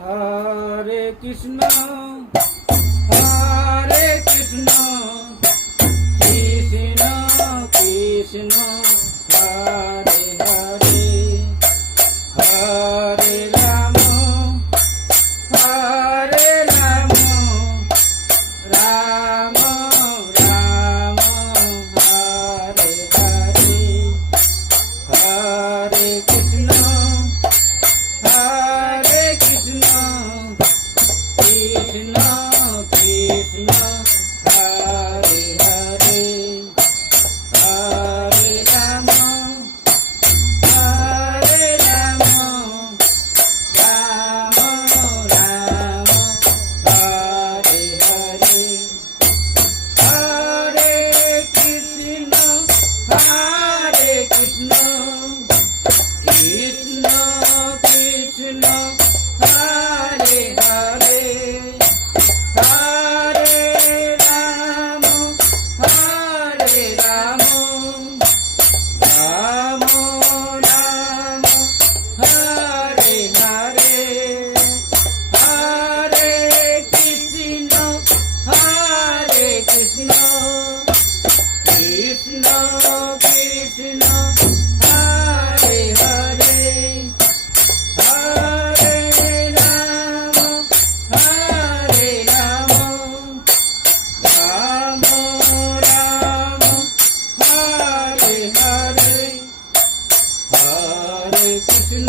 Hare Krishna Hare Krishna Krishna Krishna Hare Hare Hare Ram Hare Ram Ram Ram Hare Hare Hare Krishna Hare Krishna Krishna Krishna Hare Hare Hare Ram Hare Ram Ram Ram Hare Hare Hare Krishna Krishna Krishna Hare Hare Hare Ram Hare Ram Ram Ram Hare Hare Hare Krishna Krishna Krishna Hare Hare Hare Ram Hare Ram Ram Ram Hare Hare Hare Krishna